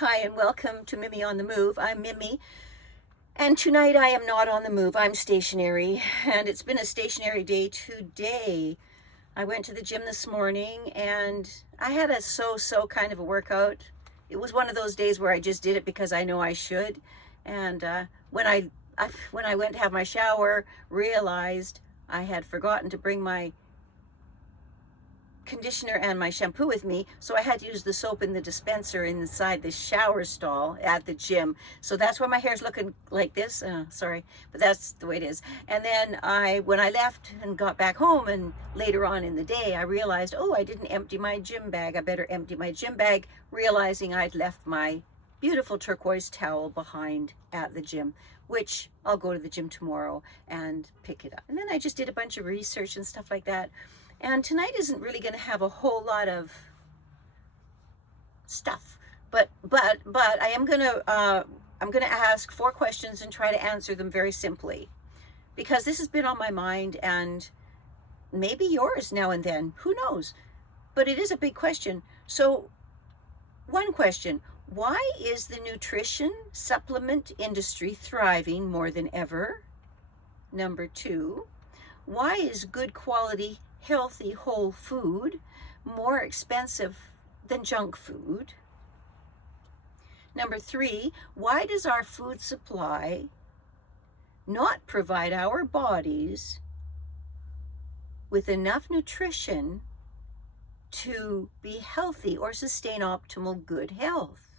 Hi, and welcome to Mimi on the Move. I'm Mimi, and tonight I am not on the move. I'm stationary, and it's been a stationary day today. I went to the gym this morning, and I had a so-so kind of a workout. It was one of those days where I just did it because I know I should. And when I went to have my shower, realized I had forgotten to bring my conditioner and my shampoo with me, so I had to use the soap in the dispenser inside the shower stall at the gym. So that's why my hair's looking like this. Sorry, but that's the way it is. And then when I left and got back home, and later on in the day, I realized, oh, I didn't empty my gym bag. I better empty my gym bag, realizing I'd left my beautiful turquoise towel behind at the gym, which I'll go to the gym tomorrow and pick it up. And then I just did a bunch of research and stuff like that. And tonight isn't really going to have a whole lot of stuff, but I am going to ask 4 questions and try to answer them very simply, because this has been on my mind, and maybe yours now and then, who knows, but it is a big question. So one question: why is the nutrition supplement industry thriving more than ever? Number 2, why is good quality healthy whole food more expensive than junk food? Number 3, why does our food supply not provide our bodies with enough nutrition to be healthy or sustain optimal good health?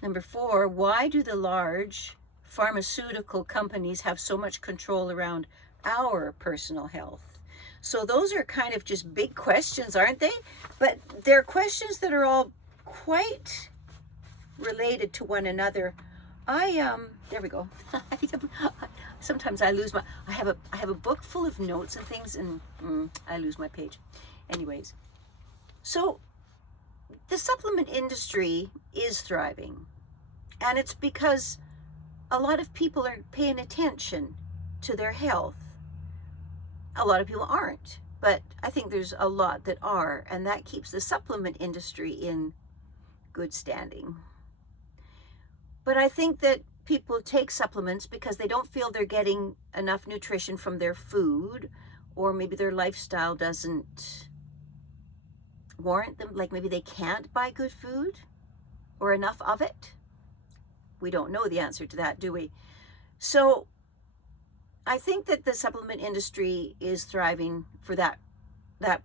Number 4, why do the large pharmaceutical companies have so much control around our personal health? So those are kind of just big questions, aren't they? But they're questions that are all quite related to one another. There we go. Sometimes I lose I have a book full of notes and things, and I lose my page. Anyways, so the supplement industry is thriving, and it's because a lot of people are paying attention to their health. A lot of people aren't, but I think there's a lot that are, and that keeps the supplement industry in good standing. But I think that people take supplements because they don't feel they're getting enough nutrition from their food, or maybe their lifestyle doesn't warrant them, like maybe they can't buy good food or enough of it. We don't know the answer to that, do we? So I think that the supplement industry is thriving for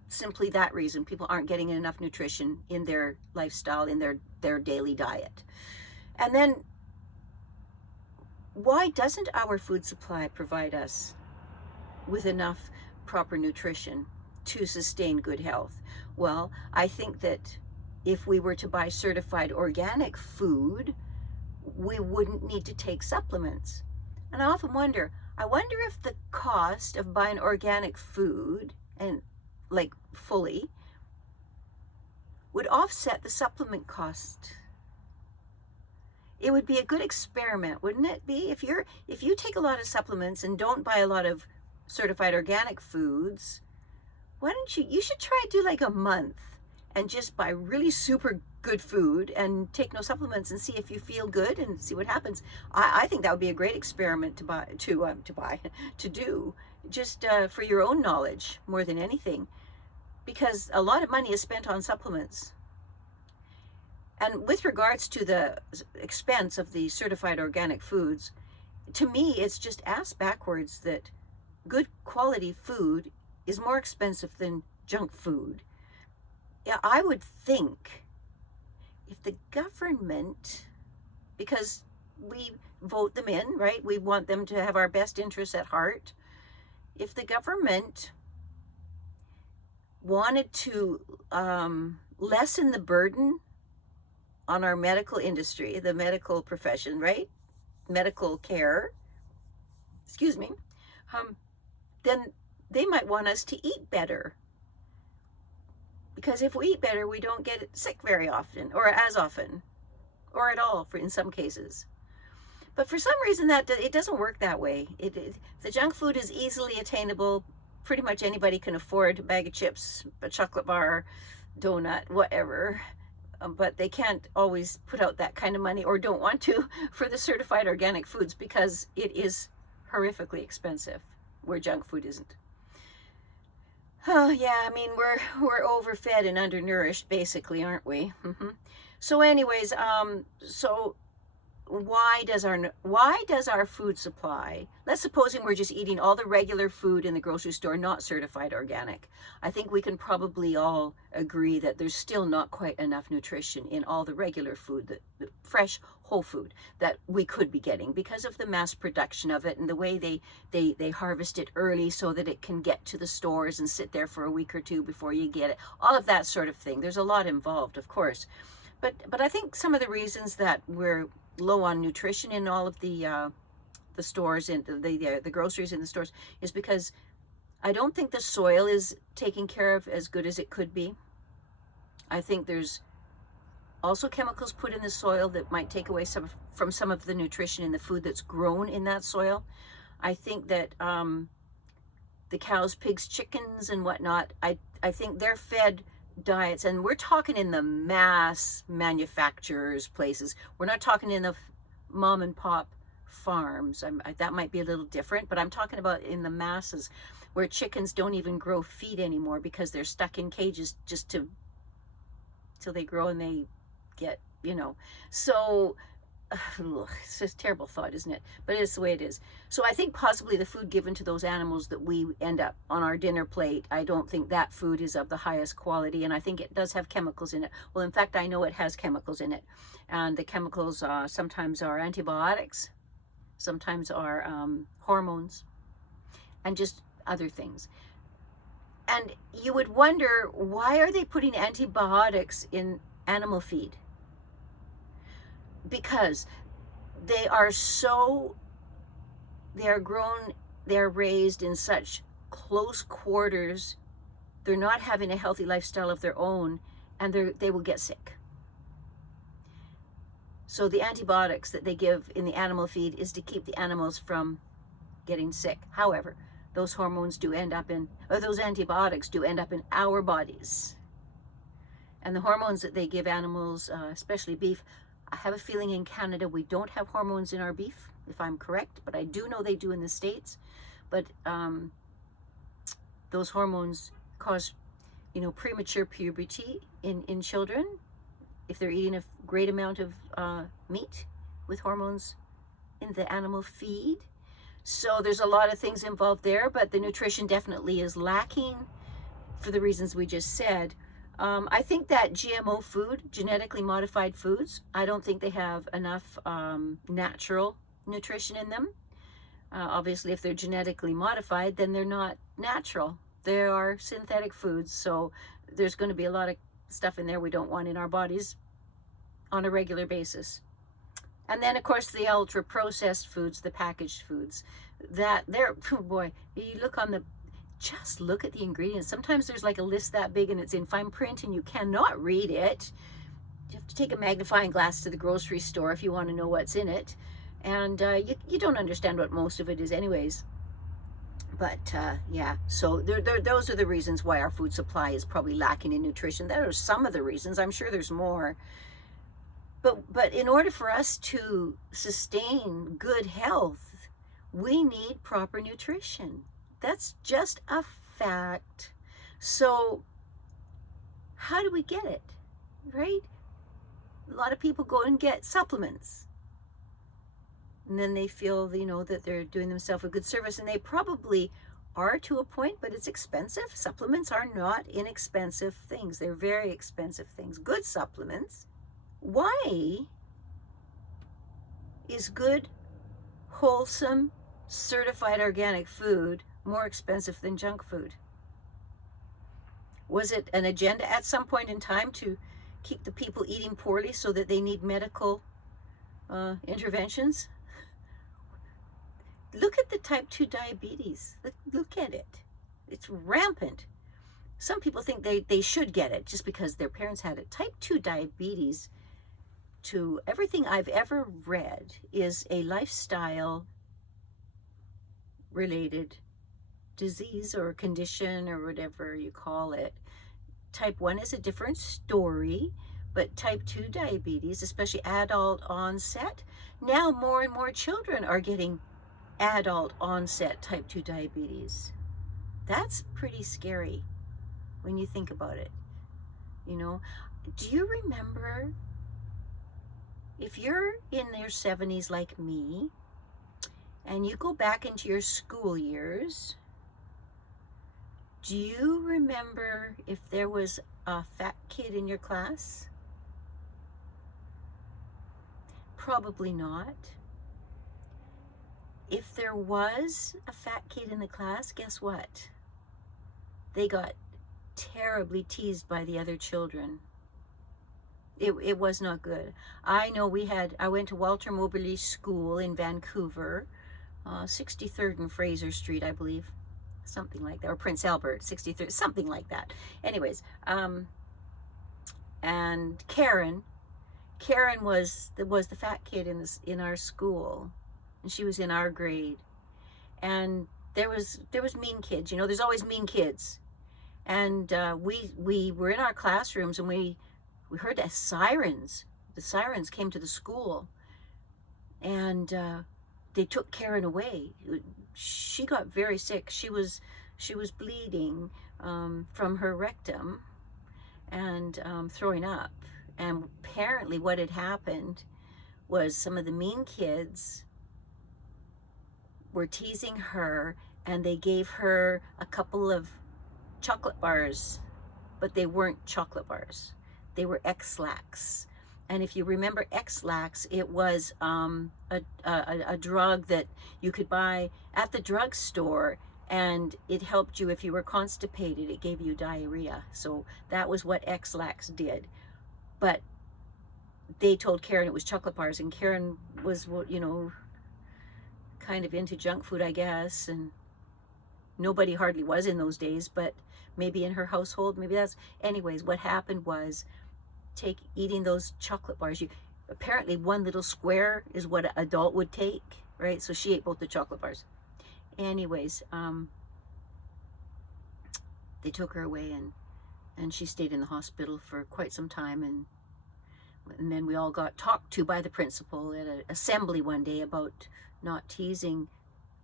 simply that reason. People aren't getting enough nutrition in their lifestyle, in their daily diet. And then, why doesn't our food supply provide us with enough proper nutrition to sustain good health? Well, I think that if we were to buy certified organic food, we wouldn't need to take supplements. And I often wonder if the cost of buying organic food, and like fully, would offset the supplement cost. It would be a good experiment, wouldn't it be? If you take a lot of supplements and don't buy a lot of certified organic foods, why don't you should try to do like a month and just buy really super good food and take no supplements and see if you feel good and see what happens. I think that would be a great experiment to do, just for your own knowledge more than anything, because a lot of money is spent on supplements. And with regards to the expense of the certified organic foods, to me, it's just ass backwards that good quality food is more expensive than junk food. Yeah, I would think if the government, because we vote them in, right? We want them to have our best interests at heart. If the government wanted to lessen the burden on our medical industry, the medical profession, right? Medical care, excuse me, then they might want us to eat better. Because if we eat better, we don't get sick very often, or as often, or at all in some cases. But for some reason it doesn't work that way. The junk food is easily attainable. Pretty much anybody can afford a bag of chips, a chocolate bar, donut, whatever. but they can't always put out that kind of money, or don't want to, for the certified organic foods, because it is horrifically expensive, where junk food isn't. Oh yeah, I mean, we're overfed and undernourished, basically, aren't we? So anyways, so why does our food supply, let's supposing we're just eating all the regular food in the grocery store, not certified organic, I think we can probably all agree that there's still not quite enough nutrition in all the regular food, the fresh whole food that we could be getting, because of the mass production of it and the way they harvest it early so that it can get to the stores and sit there for a week or two before you get it, all of that sort of thing. There's a lot involved, of course, but I think some of the reasons that we're low on nutrition in all of the stores and the groceries in the stores is because I don't think the soil is taken care of as good as it could be. I think there's also chemicals put in the soil that might take away from some of the nutrition in the food that's grown in that soil. I think that the cows, pigs, chickens, and whatnot, I think they're fed diets, and we're talking in the mass manufacturers places. We're not talking in the mom and pop farms. That might be a little different, but I'm talking about in the masses, where chickens don't even grow feet anymore because they're stuck in cages just till they grow and they get, so it's just a terrible thought, isn't it? But it's the way it is. So I think possibly the food given to those animals that we end up on our dinner plate, I don't think that food is of the highest quality, and I think it does have chemicals in it. Well, in fact, I know it has chemicals in it, and the chemicals sometimes are antibiotics, sometimes are hormones, and just other things. And you would wonder, why are they putting antibiotics in animal feed? Because they are grown, they're raised in such close quarters, they're not having a healthy lifestyle of their own, and they will get sick. So the antibiotics that they give in the animal feed is to keep the animals from getting sick. However, those antibiotics do end up in our bodies. And the hormones that they give animals, especially beef, I have a feeling in Canada we don't have hormones in our beef, if I'm correct, but I do know they do in the States. But those hormones cause, premature puberty in children if they're eating a great amount of meat with hormones in the animal feed. So there's a lot of things involved there, but the nutrition definitely is lacking for the reasons we just said. I think that GMO food, genetically modified foods, I don't think they have enough natural nutrition in them. Obviously, if they're genetically modified, then they're not natural. They are synthetic foods, so there's going to be a lot of stuff in there we don't want in our bodies on a regular basis. And then, of course, the ultra-processed foods, the packaged foods, that they're, oh boy, you just look at the ingredients. Sometimes there's like a list that big and it's in fine print and you cannot read it. You have to take a magnifying glass to the grocery store if you want to know what's in it. And you don't understand what most of it is anyways. But yeah, so those are the reasons why our food supply is probably lacking in nutrition. That are some of the reasons. I'm sure there's more. But in order for us to sustain good health, we need proper nutrition. That's just a fact. So how do we get it, right? A lot of people go and get supplements. And then they feel, that they're doing themselves a good service, and they probably are to a point, but it's expensive. Supplements are not inexpensive things. They're very expensive things. Good supplements. Why is good, wholesome, certified organic food more expensive than junk food? Was it an agenda at some point in time to keep the people eating poorly so that they need medical interventions? Look at the type 2 diabetes. Look at it. It's rampant. Some people think they should get it just because their parents had it. Type 2 diabetes, to everything I've ever read, is a lifestyle related disease or condition or whatever you call it. Type 1 is a different story, But type 2 diabetes, especially adult onset, now more and more children are getting adult onset type 2 diabetes. That's pretty scary when you think about it. You know, do you remember, if you're in your 70s like me, and you go back into your school years, do you remember if there was a fat kid in your class? Probably not. If there was a fat kid in the class, guess what? They got terribly teased by the other children. It was not good. I know I went to Walter Moberly School in Vancouver, 63rd and Fraser Street, I believe. Something like that, or Prince Albert, 63rd, something like that. Anyways, and Karen was the fat kid in our school, and she was in our grade. And there was mean kids, you know, there's always mean kids. And we were in our classrooms, and we heard the sirens. The sirens came to the school, and they took Karen away. She got very sick. She was bleeding from her rectum and throwing up. And apparently what had happened was some of the mean kids were teasing her, and they gave her a couple of chocolate bars, but they weren't chocolate bars. They were X-Lax. And if you remember X-Lax, it was a drug that you could buy at the drugstore, and it helped you if you were constipated. It gave you diarrhea. So that was what X-Lax did. But they told Karen it was chocolate bars, and Karen was, you know, kind of into junk food, I guess, and nobody hardly was in those days, but maybe in her household, maybe that's, anyways, what happened was, eating those chocolate bars, apparently one little square is what an adult would take, right? So she ate both the chocolate bars. Anyways, they took her away, and she stayed in the hospital for quite some time, and then we all got talked to by the principal at an assembly one day about not teasing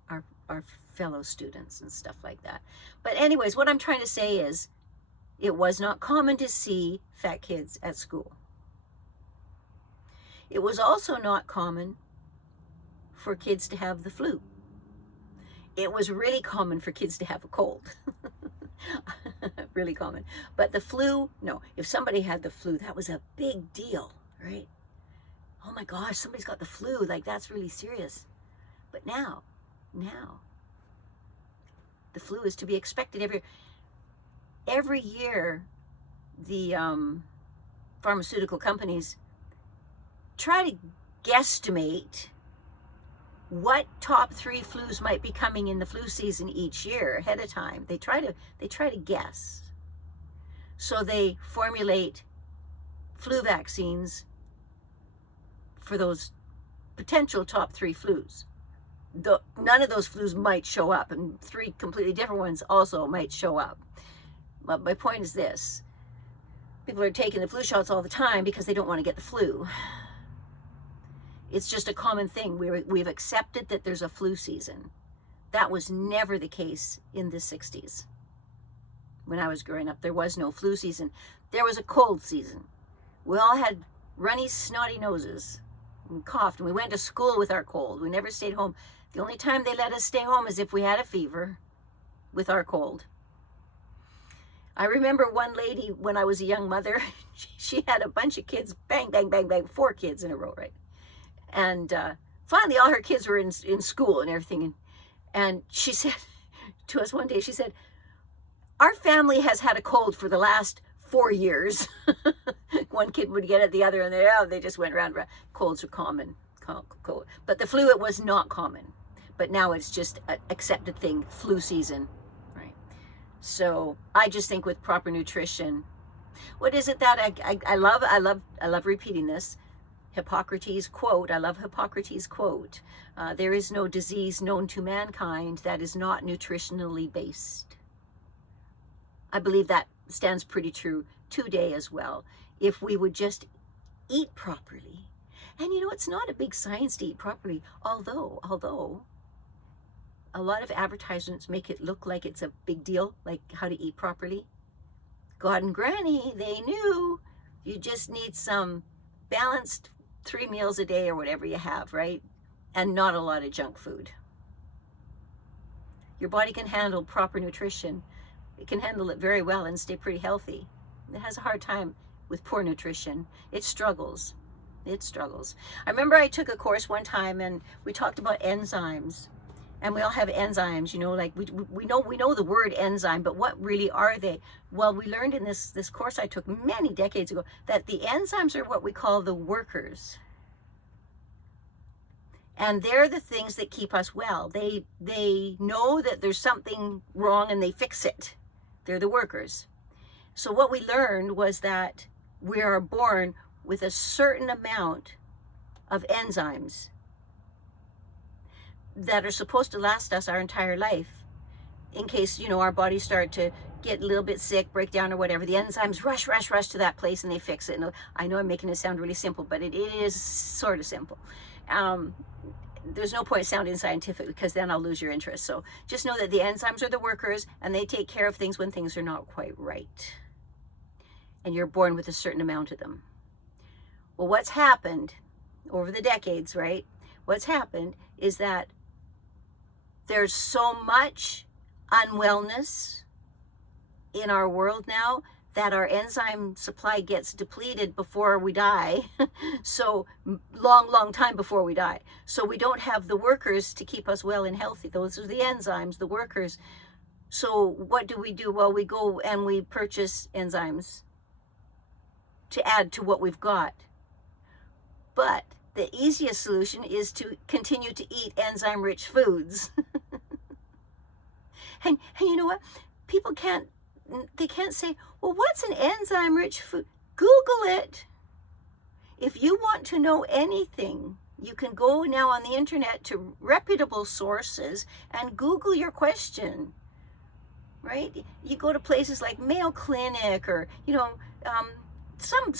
our fellow students and stuff like that. But anyways, what I'm trying to say is, it was not common to see fat kids at school. It was also not common for kids to have the flu. It was really common for kids to have a cold. Really common. But the flu, no. If somebody had the flu, that was a big deal, right? Oh my gosh, somebody's got the flu. Like, that's really serious. But now, the flu is to be expected every year. The pharmaceutical companies try to guesstimate what top 3 flus might be coming in the flu season each year ahead of time. They try to guess. So they formulate flu vaccines for those potential top 3 flus. None of those flus might show up, and 3 completely different ones also might show up. But my point is this: people are taking the flu shots all the time because they don't want to get the flu. It's just a common thing. We've accepted that there's a flu season. That was never the case in the 60s. When I was growing up, there was no flu season. There was a cold season. We all had runny, snotty noses and coughed, and we went to school with our cold. We never stayed home. The only time they let us stay home is if we had a fever with our cold. I remember one lady, when I was a young mother, she had a bunch of kids, bang, bang, bang, bang, 4 kids in a row, right? And finally, all her kids were in school and everything. And she said to us one day, she said, "Our family has had a cold for the last 4 years." One kid would get it, the other, and they just went round. Colds are common. Cold. But the flu, it was not common. But now it's just an accepted thing, flu season, right? So I just think with proper nutrition, what is it that I love repeating this? Hippocrates quote, I love Hippocrates quote, there is no disease known to mankind that is not nutritionally based. I believe that stands pretty true today as well. if we would just eat properly. And you know, it's not a big science to eat properly, although a lot of advertisements make it look like it's a big deal, like how to eat properly. God and Granny, they knew you just need some balanced 3 meals a day or whatever you have, right? And not a lot of junk food. Your body can handle proper nutrition. It can handle it very well and stay pretty healthy. It has a hard time with poor nutrition. It struggles. It struggles. I remember I took a course one time and we talked about enzymes. And we all have enzymes, you know, like we know the word enzyme, but what really are they? Well, we learned in this course I took many decades ago that the enzymes are what we call the workers. And they're the things that keep us well. They know that there's something wrong and they fix it. They're the workers. So what we learned was that we are born with a certain amount of enzymes that are supposed to last us our entire life. In case, you know, our bodies start to get a little bit sick, break down or whatever, the enzymes rush to that place and they fix it. And I know I'm making it sound really simple, but it is sort of simple. There's no point sounding scientific because then I'll lose your interest. So just know that the enzymes are the workers and they take care of things when things are not quite right. And you're born with a certain amount of them. Well, what's happened over the decades, right? What's happened is that there's so much unwellness in our world now that our enzyme supply gets depleted before we die. So long time before we die. So we don't have the workers to keep us well and healthy. Those are the enzymes, the workers. So what do? Well, we go and we purchase enzymes to add to what we've got. But the easiest solution is to continue to eat enzyme-rich foods. and you know what? People can't say, well, what's an enzyme-rich food? Google it. If you want to know anything, you can go now on the internet to reputable sources and Google your question, right? You go to places like Mayo Clinic or, you know, some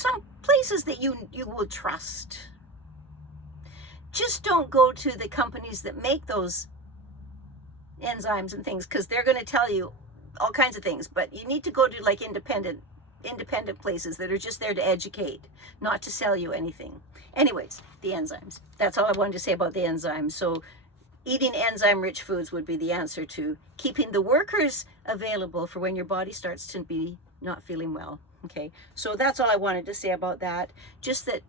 places that you will trust. Just don't go to the companies that make those enzymes and things because they're going to tell you all kinds of things, but you need to go to like independent places that are just there to educate, not to sell you anything. Anyways, the enzymes. That's all I wanted to say about the enzymes. So eating enzyme-rich foods would be the answer to keeping the workers available for when your body starts to be not feeling well. Okay, so that's all I wanted to say about that. Just that,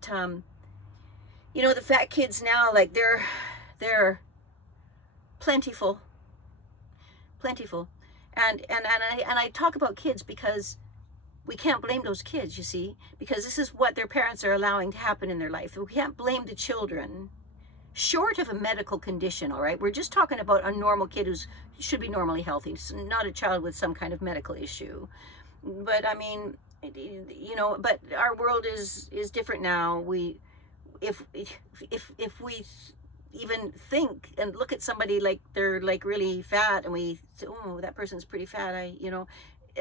you know, the fat kids now, like they're plentiful. And I talk about kids because we can't blame those kids, you see, because this is what their parents are allowing to happen in their life. We can't blame the children, short of a medical condition, all right? We're just talking about a normal kid who should be normally healthy, not a child with some kind of medical issue. But I mean, you know, but our world is different now. If we even think and look at somebody like they're like really fat and we say, oh, that person's pretty fat, you know,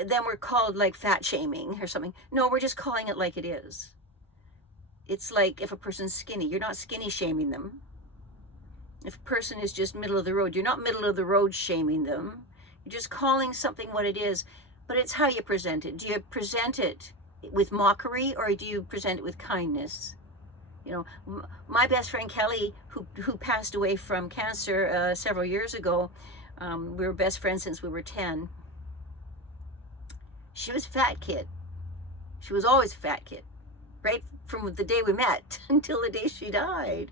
then we're called like fat shaming or something. No, we're just calling it like it is. It's like if a person's skinny, you're not skinny shaming them. If a person is just middle of the road, you're not middle of the road shaming them. You're just calling something what it is. But it's how you present it. Do you present it with mockery or do you present it with kindness? You know, my best friend Kelly, who passed away from cancer several years ago, we were best friends since we were 10. She was a fat kid. She was always a fat kid, right from the day we met until the day she died.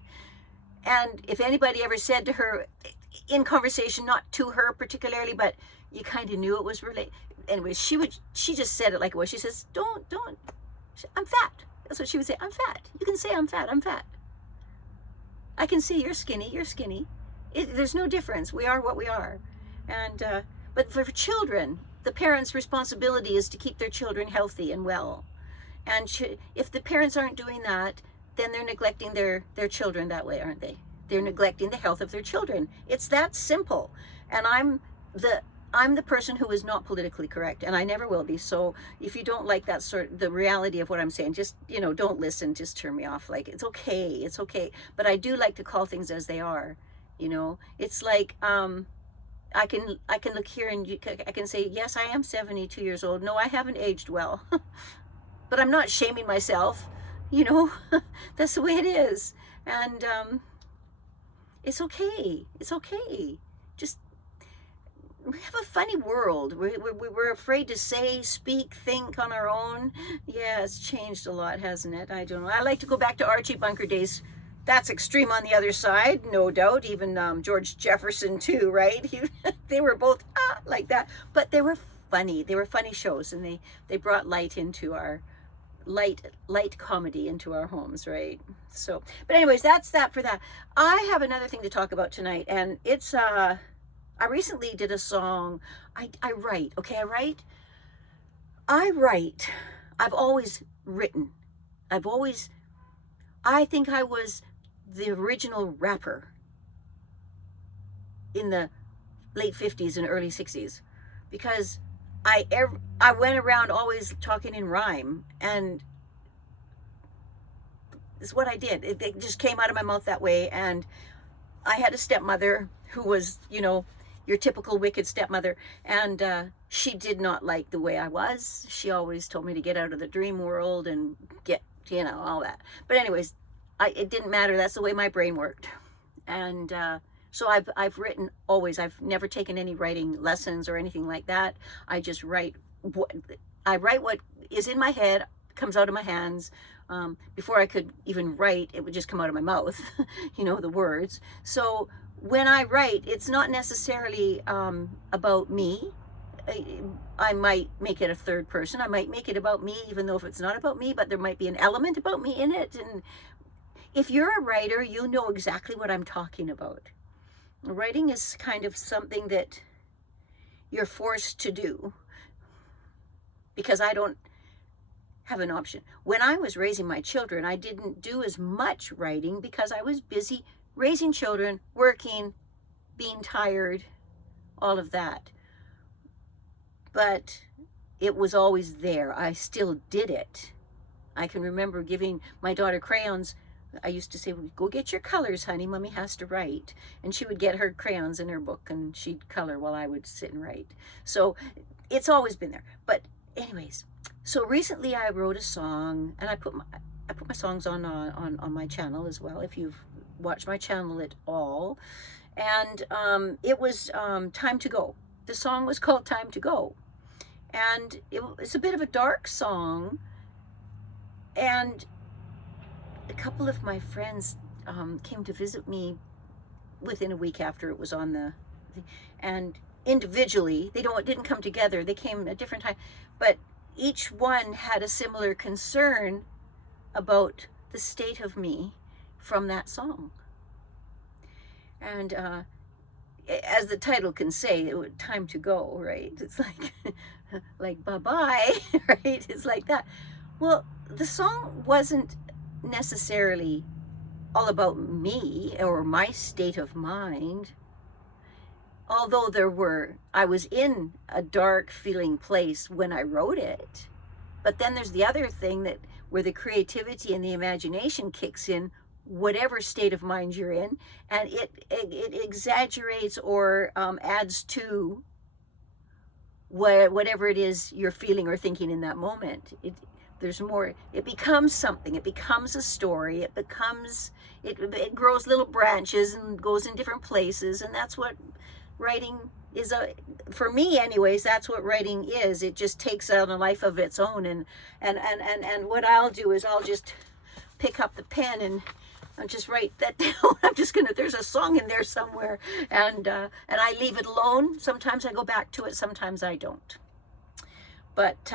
And if anybody ever said to her, in conversation, not to her particularly, but you kind of knew it was related. Anyway, she just said it like it was. She says, don't, I'm fat. That's what she would say. I'm fat. You can say I'm fat. I'm fat. I can see you're skinny. You're skinny. There's no difference. We are what we are. And but for children, the parents' responsibility is to keep their children healthy and well. And if the parents aren't doing that, then they're neglecting their children that way, aren't they? They're neglecting the health of their children. It's that simple. And I'm the I'm the person who is not politically correct, and I never will be. So if you don't like that the reality of what I'm saying, just, don't listen, just turn me off. Like, it's okay, it's okay. But I do like to call things as they are. It's like, I can look here and I can say, yes, I am 72 years old. No, I haven't aged well, but I'm not shaming myself. That's the way it is. And it's okay. It's okay. Just, we have a funny world. We're afraid to say, speak, think on our own. Yeah, it's changed a lot, hasn't it? I don't know. I like to go back to Archie Bunker days. That's extreme on the other side, no doubt. Even George Jefferson too, right? They were both like that. But they were funny. They were funny shows, and they brought light into our light comedy into our homes, right? So, but anyways, that's that for that. I have another thing to talk about tonight, and it's I recently did a song. I write, okay, I write. I've always written. I think I was the original rapper in the late 50s and early 60s, because I went around always talking in rhyme, and it's what I did. It just came out of my mouth that way. And I had a stepmother who was, your typical wicked stepmother, and she did not like the way I was. She always told me to get out of the dream world and get, all that. But anyways, it didn't matter. That's the way my brain worked. And so I've written always. I've never taken any writing lessons or anything like that. I just write what is in my head, comes out of my hands. Before I could even write, it would just come out of my mouth, the words. So when I write, it's not necessarily about me. I might make it a third person. I might make it about me, even though if it's not about me, but there might be an element about me in it. And if you're a writer, you know exactly what I'm talking about. Writing is kind of something that you're forced to do, because I don't have an option. When I was raising my children, I didn't do as much writing because I was busy raising children, working, being tired, all of that. But it was always there. I still did it. I can remember giving my daughter crayons. I used to say, well, go get your colors, honey. Mommy has to write. And she would get her crayons in her book and she'd color while I would sit and write. So it's always been there. But anyways, so recently I wrote a song, and I put my songs on my channel as well, if you've watched my channel at all. And it was Time to Go. The song was called Time to Go. And it's a bit of a dark song. And a couple of my friends came to visit me within a week after it was on and individually, they didn't come together. They came at a different time, but each one had a similar concern about the state of me from that song. And as the title can say, it was time to go, right? It's like bye-bye, right? It's like that. Well, the song wasn't necessarily all about me or my state of mind. Although I was in a dark feeling place when I wrote it. But then there's the other thing where the creativity and the imagination kicks in, whatever state of mind you're in, and it exaggerates or adds to whatever it is you're feeling or thinking in that moment. There's more. It becomes something. It becomes a story. It grows little branches and goes in different places, and that's what writing is. For me anyways, that's what writing is. It just takes on a life of its own, and what I'll do is I'll just pick up the pen and I'll just write that down. There's a song in there somewhere, and I leave it alone. Sometimes I go back to it, sometimes I don't. But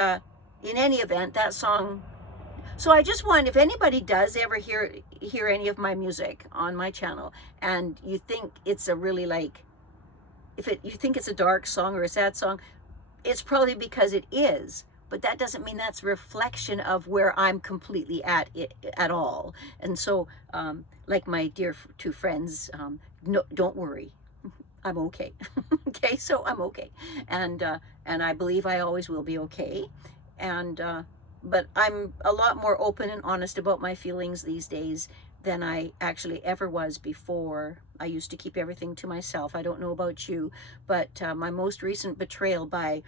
in any event, that song. So I just want, if anybody does ever hear any of my music on my channel, and you think it's a really you think it's a dark song or a sad song, it's probably because it is. But that doesn't mean that's a reflection of where I'm completely at all. And so, like my dear two friends, no, don't worry. I'm okay. Okay, so I'm okay. And I believe I always will be okay. And but I'm a lot more open and honest about my feelings these days than I actually ever was before. I used to keep everything to myself. I don't know about you, but my most recent betrayal by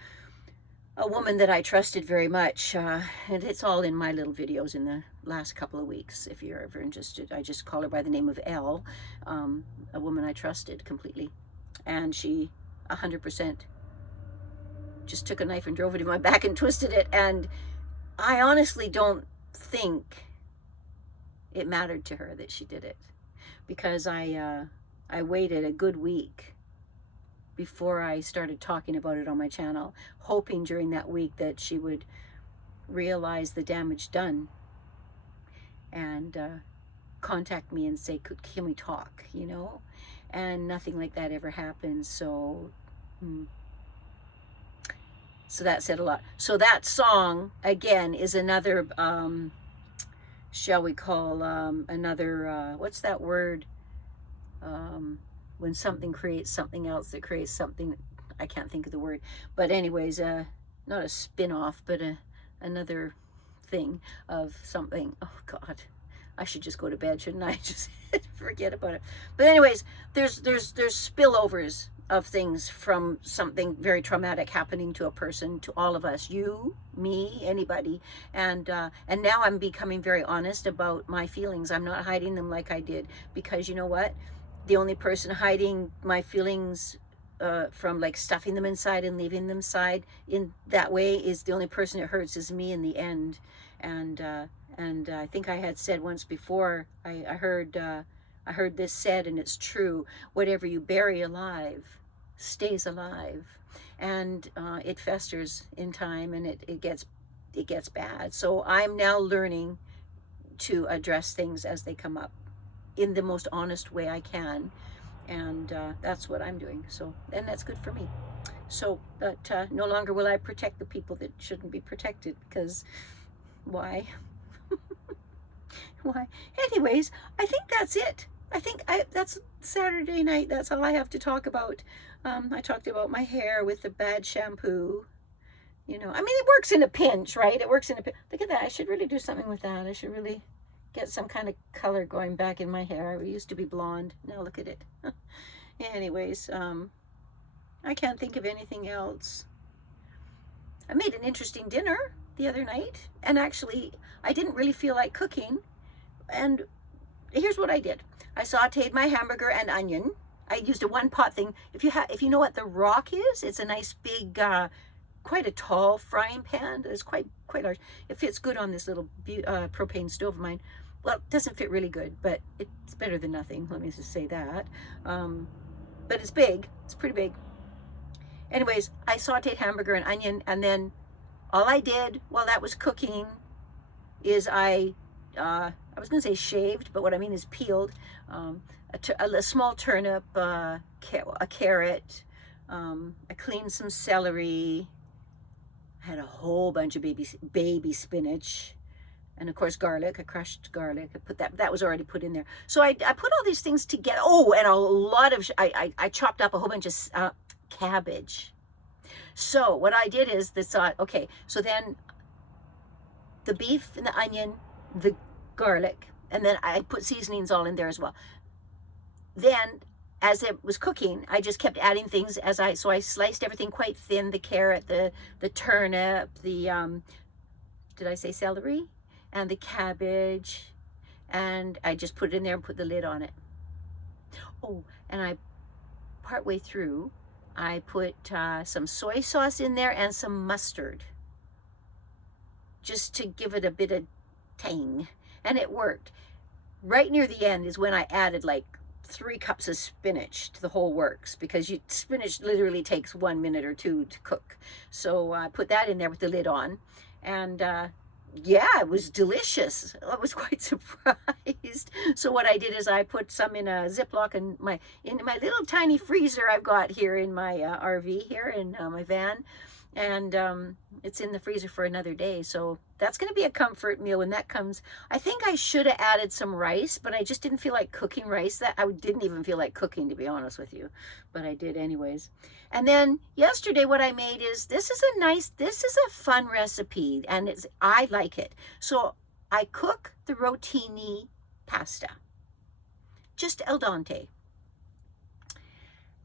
a woman that I trusted very much, and it's all in my little videos in the last couple of weeks, if you're ever interested. I just call her by the name of Elle, a woman I trusted completely. And she 100% just took a knife and drove it in my back and twisted it. And I honestly don't think it mattered to her that she did it, because I waited a good week before I started talking about it on my channel, hoping during that week that she would realize the damage done and contact me and say, can we talk, you know? And nothing like that ever happened. So so that said a lot. So that song, again, is another, shall we call, another, what's that word? When something creates something else that creates something, I can't think of the word. But anyways, not a spin-off, but another thing of something. Oh, God. I should just go to bed, shouldn't I? Just forget about it. But anyways, there's spillovers of things from something very traumatic happening to a person, to all of us, you, me, anybody. And now I'm becoming very honest about my feelings. I'm not hiding them like I did, because you know what? The only person hiding my feelings from like stuffing them inside and leaving them inside in that way is the only person it hurts is me in the end. And I think I had said once before, I heard this said, and it's true: whatever you bury alive stays alive. And it festers in time, and it gets bad. So I'm now learning to address things as they come up in the most honest way I can. And that's what I'm doing. So, and that's good for me. So, but no longer will I protect the people that shouldn't be protected, because why? Why? Anyways, I think that's it. I think that's Saturday night. That's all I have to talk about. I talked about my hair with the bad shampoo. You know, I mean, it works in a pinch, right? It works in a pinch. Look at that. I should really do something with that. I should really get some kind of color going back in my hair. I used to be blonde. Now look at it. Anyways, I can't think of anything else. I made an interesting dinner the other night, and actually I didn't really feel like cooking. And here's what I did. I sauteed my hamburger and onion. I used a one pot thing. If you know what the Rock is, it's a nice big, quite a tall frying pan. It's quite large. It fits good on this little propane stove of mine. Well, it doesn't fit really good, but it's better than nothing. Let me just say that. But it's big. It's pretty big. Anyways, I sauteed hamburger and onion, and then all I did while that was cooking is I was going to say shaved, but what I mean is peeled a small turnip, a carrot. I cleaned some celery. I had a whole bunch of baby spinach, and of course garlic. I crushed garlic. I put that was already put in there. So I put all these things together. Oh, and a lot of I chopped up a whole bunch of cabbage. So what I did is this. Okay, so then the beef and the onion, the garlic, and then I put seasonings all in there as well. Then as it was cooking, I just kept adding things so I sliced everything quite thin, the carrot, the turnip, the did I say celery? And the cabbage, and I just put it in there and put the lid on it. Oh, and partway through, I put some soy sauce in there and some mustard, just to give it a bit of tang, and it worked. Right near the end is when I added like 3 cups of spinach to the whole works, because spinach literally takes 1 minute or 2 to cook. So I put that in there with the lid on, and yeah, it was delicious. I was quite surprised. So what I did is I put some in a Ziploc in my little tiny freezer I've got here in my RV here in my van, and It's in the freezer for another day. So that's going to be a comfort meal when that comes. I think I should have added some rice, but I just didn't feel like cooking rice. That I didn't even feel like cooking, to be honest with you, but I did anyways. And then yesterday what I made is, this is a fun recipe, and I like it. So I cook the rotini pasta, just al dente.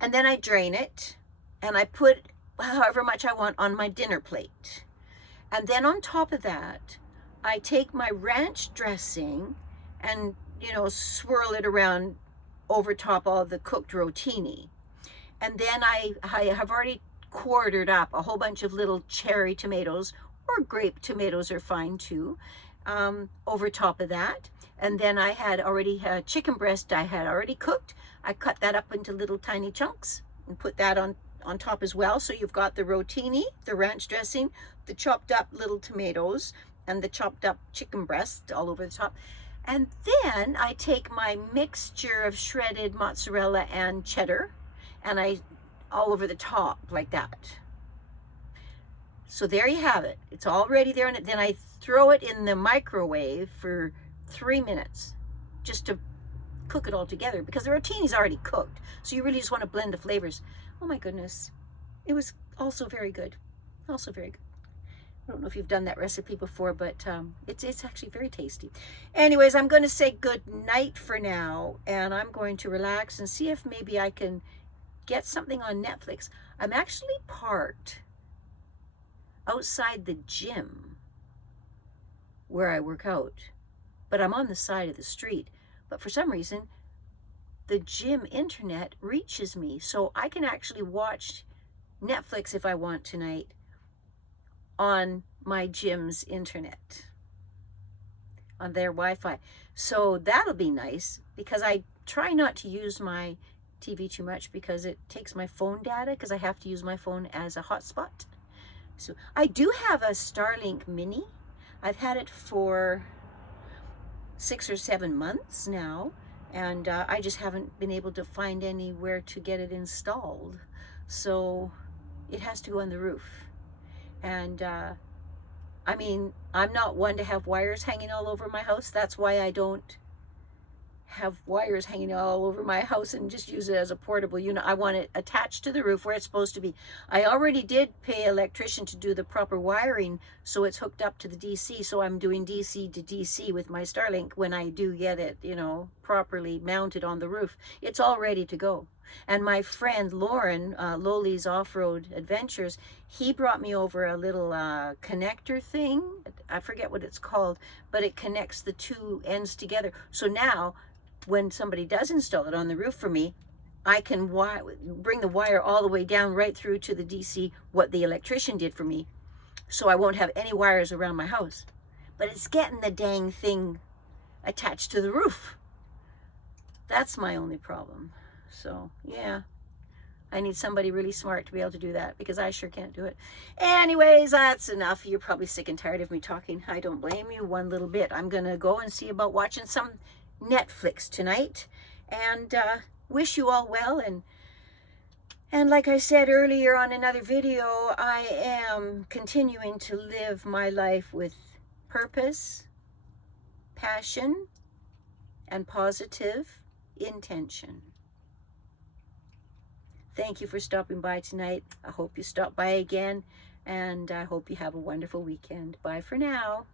And then I drain it, and I put however much I want on my dinner plate. And then on top of that, I take my ranch dressing and, swirl it around over top all the cooked rotini. And then I have already quartered up a whole bunch of little cherry tomatoes, or grape tomatoes are fine too, over top of that. And then I had already chicken breast I had already cooked. I cut that up into little tiny chunks and put that on top as well. So you've got the rotini, the ranch dressing, the chopped up little tomatoes, and the chopped up chicken breast all over the top. And then I take my mixture of shredded mozzarella and cheddar, and I all over the top like that. So there you have it. It's already there, and then I throw it in the microwave for 3 minutes just to cook it all together, because the rotini's already cooked. So you really just want to blend the flavors. Oh my goodness. It was also very good. Also very good. I don't know if you've done that recipe before, but it's actually very tasty. Anyways, I'm going to say good night for now, and I'm going to relax and see if maybe I can get something on Netflix. I'm actually parked outside the gym where I work out, but I'm on the side of the street. But for some reason, the gym internet reaches me, so I can actually watch Netflix if I want tonight on my gym's internet, on their Wi-Fi. So that'll be nice, because I try not to use my TV too much because it takes my phone data, because I have to use my phone as a hotspot. So I do have a Starlink Mini. I've had it for 6 or 7 months now, and I just haven't been able to find anywhere to get it installed. So it has to go on the roof. And I mean, I'm not one to have wires hanging all over my house. That's why I don't have wires hanging all over my house and just use it as a portable unit. I want it attached to the roof where it's supposed to be. I already did pay an electrician to do the proper wiring, so it's hooked up to the DC. So I'm doing DC to DC with my Starlink when I do get it, properly mounted on the roof. It's all ready to go. And my friend Lauren, Loli's Off-Road Adventures, he brought me over a little connector thing. I forget what it's called, but it connects the two ends together. So now, when somebody does install it on the roof for me, I can bring the wire all the way down right through to the DC, what the electrician did for me. So I won't have any wires around my house. But it's getting the dang thing attached to the roof. That's my only problem. So, yeah, I need somebody really smart to be able to do that, because I sure can't do it. Anyways, that's enough. You're probably sick and tired of me talking. I don't blame you one little bit. I'm going to go and see about watching some Netflix tonight, and wish you all well. And like I said earlier on another video, I am continuing to live my life with purpose, passion, and positive intention. Thank you for stopping by tonight. I hope you stop by again, and I hope you have a wonderful weekend. Bye for now.